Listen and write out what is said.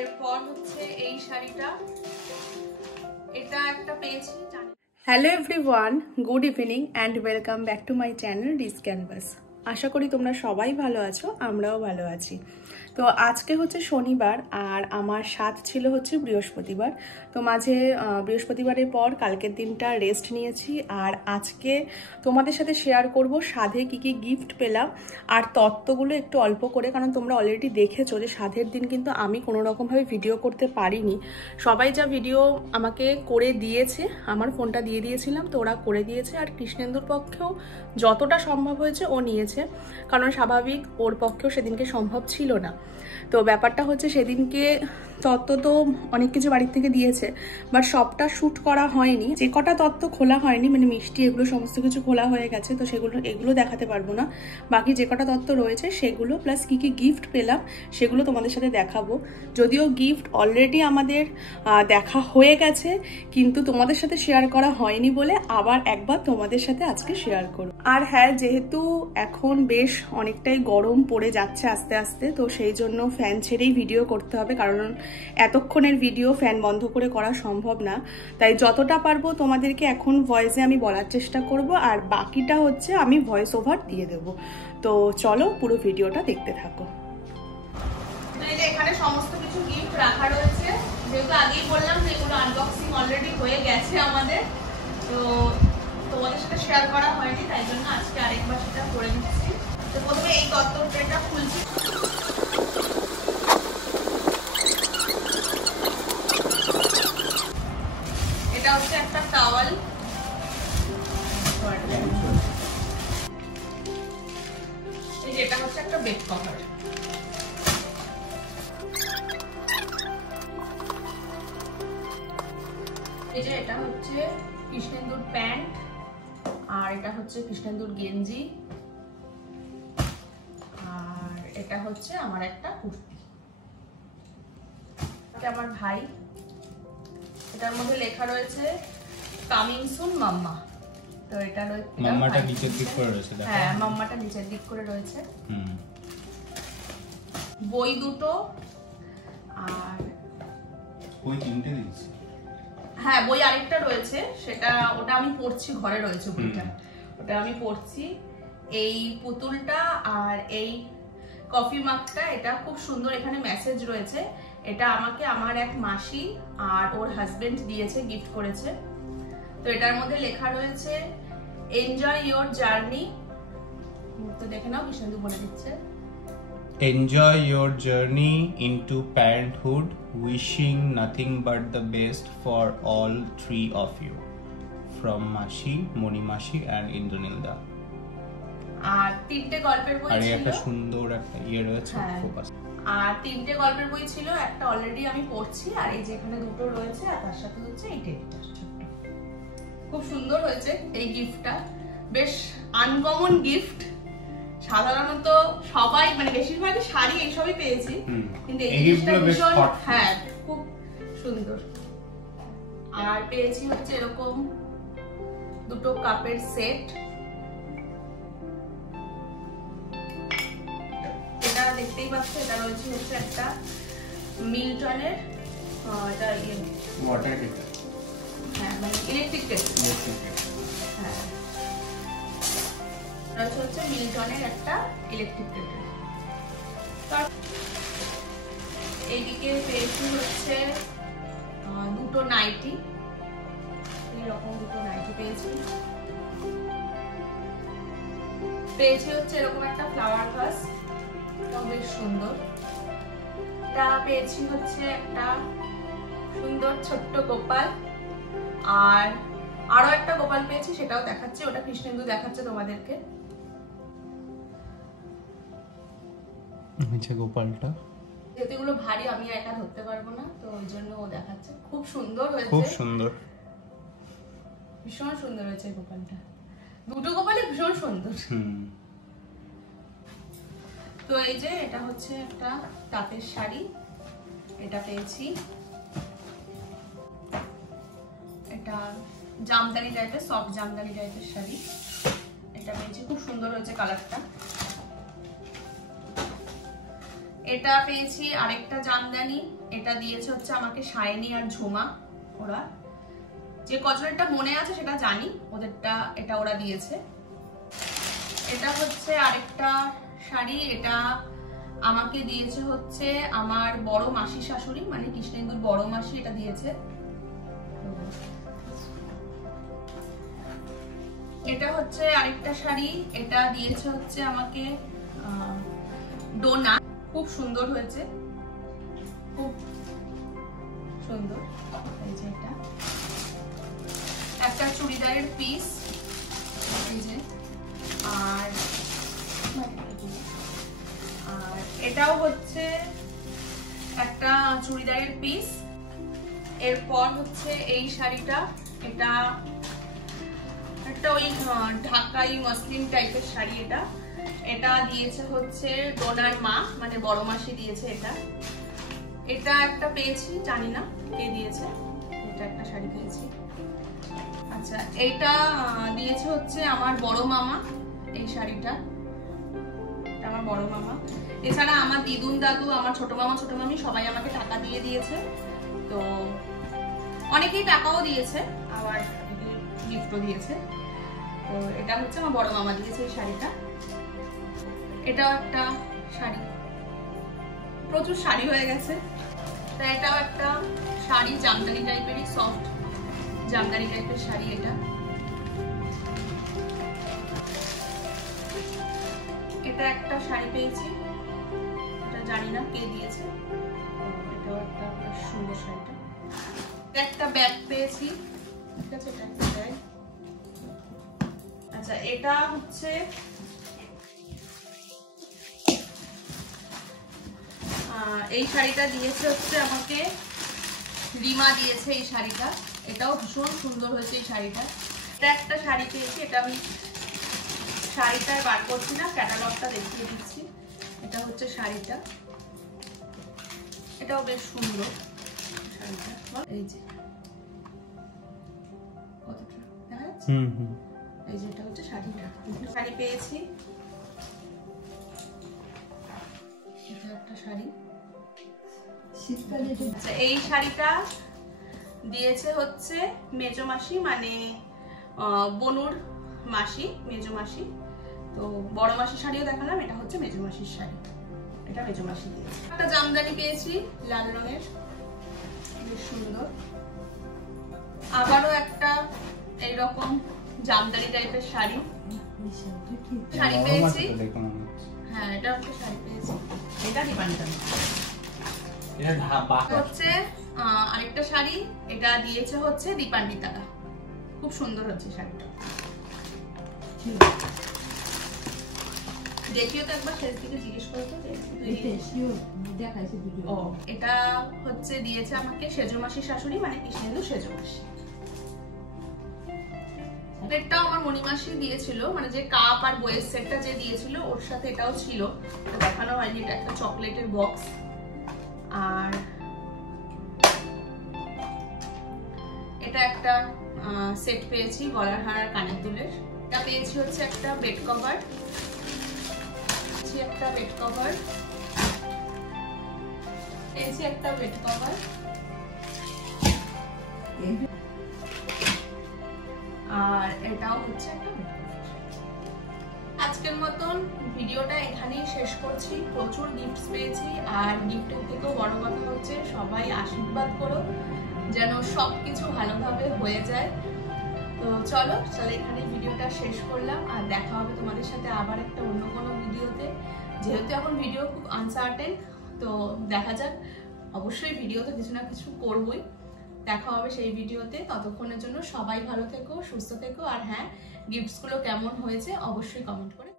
এরপর হচ্ছে এই শাড়িটা, এটা একটা পেয়েছি। Hello everyone, good evening and welcome back to my channel this canvas. আশা করি তোমরা সবাই ভালো আছো, আমরাও ভালো আছি। তো আজকে হচ্ছে শনিবার আর আমার সাথ ছিল হচ্ছে বৃহস্পতিবার। তো মাঝে বৃহস্পতিবারের পর কালকের দিনটা রেস্ট নিয়েছি। আর আজকে তোমাদের সাথে শেয়ার করব সাধে কি কি গিফট পেলাম আর তত্ত্বগুলো একটু অল্প করে, কারণ তোমরা অলরেডি দেখেছো যে সাধের দিন কিন্তু আমি কোনো রকমভাবে ভিডিও করতে পারিনি। সবাই যা ভিডিও আমাকে করে দিয়েছে, আমার ফোনটা দিয়ে দিয়েছিলাম তো ওরা করে দিয়েছে। আর কৃষ্ণেন্দুর পক্ষেও যতটা সম্ভব হয়েছে ও নিয়েছে, কারণ স্বাভাবিক ওর পক্ষেও সেদিনকে সম্ভব ছিল না। তো ব্যাপারটা হচ্ছে সেদিনকে তত্ত্ব তো অনেক কিছু বাড়ির থেকে দিয়েছে, বাট সবটা শ্যুট করা হয়নি। যে কটা তত্ত্ব খোলা হয়নি, মানে মিষ্টি এগুলো সমস্ত কিছু খোলা হয়ে গেছে, তো এগুলো দেখাতে পারবো না। বাকি যে কটা তত্ত্ব রয়েছে সেগুলো প্লাস কি কি গিফট পেলাম সেগুলো তোমাদের সাথে দেখাবো। যদিও গিফট অলরেডি আমাদের দেখা হয়ে গেছে, কিন্তু তোমাদের সাথে শেয়ার করা হয়নি বলে আবার একবার তোমাদের সাথে আজকে শেয়ার করব। আর হ্যাঁ, যেহেতু এখন বেশ অনেকটাই গরম পড়ে যাচ্ছে আস্তে আস্তে, তো সেই জন্য ফ্যান ছেড়েই ভিডিও করতে হবে, কারণ এতক্ষণের ভিডিও ফ্যান বন্ধ করে করা সম্ভব না। তাই যতটা পারবো তোমাদেরকে এখন ভয়েসে আমি বলার চেষ্টা করব, আর বাকিটা হচ্ছে আমি ভয়েস ওভার দিয়ে দেবো। তো চলো পুরো ভিডিওটা দেখতে থাকো। এখানে সমস্ত কিছু গিফট রাখা রয়েছে, যেহেতু আগেই বললাম যে এগুলো আনবক্সিং অলরেডি হয়ে গেছে আমাদের, তো তোমাদের সাথে শেয়ার করা হয়নি, তাই জন্য আজকে আরেকবার সেটা করে দিচ্ছি। তো প্রথমে এই তত্ত্বটা খুলছি। এটা হচ্ছে একটা টাওয়াল, এটা হচ্ছে একটা বেড কভার। এটা হচ্ছে কৃষ্ণেন্দুর প্যান্ট, আর এটা হচ্ছে কৃষ্ণেন্দুর গেঞ্জি, আর এটা হচ্ছে আমার একটা কুর্তি। আমার ভাই, এটার মধ্যে লেখা রয়েছে কামিং সুন মাম্মা। তো এটা মাম্মাটা নিচের দিক করে রয়েছে, হ্যাঁ মাম্মাটা নিচের দিক করে রয়েছে। বই দুটো, আর বই তিনটে দিয়েছে। হ্যাঁ, বই আরেকটা রয়েছে, ওটা আমি পড়ছি, ঘরে রয়েছে বইটা, ওটা আমি পড়ছি। এই পুতুলটা আর এই কফি মাগটা, এটা খুব সুন্দর, এখানে মেসেজ রয়েছে। এটা আমাকে আমার এক মাসি আর ওর হাজবেন্ড দিয়েছে, গিফট করেছে। তো এটার মধ্যে লেখা রয়েছে এনজয় ইয়োর জার্নি। তো দেখে নাও, কৃষ্ণেন্দু বলে দিচ্ছে Enjoy your journey into parenthood, wishing nothing but the best for all three of you. From Mashi, Moni Mashi and Indranilda. আর তিনটে গল্পের বই ছিল, আর একটা সুন্দর একটা রয়েছে ফোকাস। আর তিনটে গল্পের বই ছিল, একটা অলরেডি আমি পড়ছি, আর এই যে এখানে দুটো রয়েছে, আর তার সাথে হচ্ছে এই টেবিলটা ছোট্ট। খুব সুন্দর হয়েছে এই গিফটটা, বেশ আনকমন গিফট। সাধারণত সবাই মানে বেশিরভাগই শাড়ি এইসবই পেয়েছি, কিন্তু এই জিনিসটা ভীষণ, হ্যাঁ খুব সুন্দর। আর পেয়েছি হচ্ছে এরকম দুটো কাপের সেট। এটা দেখতেই পাচ্ছ, এটা রয়েছে হচ্ছে একটা মিল্টনের, এটা ওয়াটার কেটল, হ্যাঁ মানে ইলেকট্রিক কেটল, হ্যাঁ হচ্ছে মিল্টনের একটা ইলেকট্রিক কেটল। এইদিকে পেয়েছি হচ্ছে দুটো নাইটি, এরকম দুটো নাইটি পেয়েছি। পেয়েছি হচ্ছে এরকম একটা ফ্লাওয়ার ভাস, বেশ সুন্দর। এটা পেয়েছি হচ্ছে একটা সুন্দর ছোট্ট গোপাল, আর আরো একটা গোপাল পেয়েছি, সেটাও দেখাচ্ছে, ওটা কৃষ্ণেন্দু দেখাচ্ছে তোমাদেরকে। গোপালটা যেহেতু এগুলো ভারী, আমি একা ধরতে পারবো না, তো ওই জন্য ও দেখাচ্ছে। খুব সুন্দর হয়েছে, খুব সুন্দর, ভীষণ সুন্দর হয়েছে গোপালটা, দুটো গোপালই ভীষণ সুন্দর। তো এই যে এটা হচ্ছে একটা তাঁতের শাড়ি, এটা পেয়েছি, এটা জামদানি টাইপের, সফট জামদানি টাইপের শাড়ি, এটা পেয়েছি, খুব সুন্দর হয়েছে কালারটা। এটা পেয়েছি আরেকটা জামদানি, এটা দিয়েছে হচ্ছে আমাকে সায়নী আর ঝুমা। ওরা যে কজনেরটা মনে আছে সেটা জানি, ওদেরটা এটা ওরা দিয়েছে। এটা হচ্ছে আরেকটা শাড়ি, এটা আমাকে দিয়েছে হচ্ছে আমার বড় মাসি শাশুড়ি, মানে কৃষ্ণেন্দুর বড় মাসি এটা দিয়েছে। এটা হচ্ছে আরেকটা শাড়ি, এটা দিয়েছে হচ্ছে আমাকে ডোনা, খুব সুন্দর হয়েছে, খুব সুন্দর। এই যে এটা একটা চুড়িদারের পিস, এই যে, আর এটাও হচ্ছে একটা চুড়িদারের পিস। এরপর হচ্ছে এই শাড়িটা, এটা একটা ওই ঢাকাই মসলিন টাইপের শাড়ি। এটা দিয়েছে হচ্ছে ডোনার মা, মানে বড় মাসি দিয়েছে। এটা একটা পেয়েছি, জানি না কে দিয়েছে, এটা একটা শাড়ি পেয়েছি। আচ্ছা, এটা দিয়েছে হচ্ছে আমার বড় মামা, এই শাড়িটা আমার বড় মামা। এছাড়া আমার দিদুন দাদু, আমার ছোট মামা ছোট মামি সবাই আমাকে টাকা দিয়ে দিয়েছে। তো অনেকেই টাকাও দিয়েছে, আবার গিফটও দিয়েছে। তো এটা হচ্ছে আমার বড় মামা দিয়েছে এই শাড়িটা। এটাও একটা শাড়ি, প্রচুর শাড়ি হয়ে গেছে। তো এটাও একটা শাড়ি, জামদানি টাইপেরই, সফট জামদানি টাইপের শাড়ি। এটা একটা শাড়ি পেয়েছি, এটা জানি না কে দিয়েছে। এটাও একটা সুন্দর শাড়িটা। একটা ব্যাগ পেয়েছি, ঠিক আছে, এটা একটা ব্যাগ। আচ্ছা, এটা হচ্ছে এই শাড়িটা দিয়েছে হচ্ছে আমাকে রিমা দিয়েছে এই শাড়িটা। এটাও ভীষণ সুন্দর হয়েছে এই শাড়িটা। এটা একটা শাড়ি পেয়েছি, এটা আমি শাড়িটায় বার করছি না, ক্যাটালগটা দেখিয়ে দিচ্ছি। এটা হচ্ছে শাড়িটা, এটাও বেশ সুন্দর শাড়িটা। এই যে কতটা দেখা যাচ্ছে, এই যে এটা হচ্ছে শাড়িটা। শাড়ি পেয়েছি, এটা একটা শাড়ি। আচ্ছা, এই শাড়িটা দিয়েছে হচ্ছে মেজো মাসি, মানে বনুর মাসি, মেজো মাসি। তো বড় মাসির শাড়িও দেখালাম, এটা হচ্ছে মেজো মাসির শাড়ি, এটা মেজো মাসি দিয়েছে। একটা জামদানি পেয়েছি লাল রঙের, বেশ সুন্দর। আবারও একটা এইরকম জামদানি টাইপের শাড়ি পেয়েছি। হ্যাঁ, এটা একটা শাড়ি পেয়েছি, এটা হচ্ছে আরেকটা শাড়ি, এটা দিয়েছে হচ্ছে দীপান্বিতারা, খুব সুন্দর হচ্ছে শাড়িটা। দেখিও তো একবার, শেষ দিকে জিজ্ঞেস করো তো। এটা হচ্ছে দিয়েছে আমাকে সেজো মাসির শাশুড়ি, মানে কৃষ্ণেন্দু সেজো মাসি। এটাও আমার মণিমাসি দিয়েছিল, মানে যে কাপ আর বইয়ের সেটটা যে দিয়েছিল ওর সাথে এটাও ছিল, দেখানো হয়নি। এটা একটা চকলেটের বক্স। আর এটা একটা সেট পেয়েছি গলার হার আর কানের দুলের। এটা পেয়েছি হচ্ছে একটা বেড কভার, একটা বেড কভার পেয়েছি, একটা বেড কভার। আর এটাও হচ্ছে একটা বেড কভার। আজকের মতন ভিডিওটা এখানেই শেষ করছি। প্রচুর গিফটস পেয়েছি, আর গিফটের থেকেও বড় কথা হচ্ছে সবাই আশীর্বাদ করো যেন সবকিছু ভালোভাবে হয়ে যায়। তো চলো এখানে ভিডিওটা শেষ করলাম, আর দেখা হবে তোমাদের সাথে আবার একটা অন্য কোনো ভিডিওতে। যেহেতু এখন ভিডিও খুব আনসার্টেন, তো দেখা যাক, অবশ্যই ভিডিও তো কিছু না কিছু করবই। দেখা হবে সেই ভিডিওতে। ততক্ষণের জন্য সবাই ভালো থেকো, সুস্থ থেকো। আর হ্যাঁ, গিফটসগুলো কেমন হয়েছে অবশ্যই কমেন্ট করে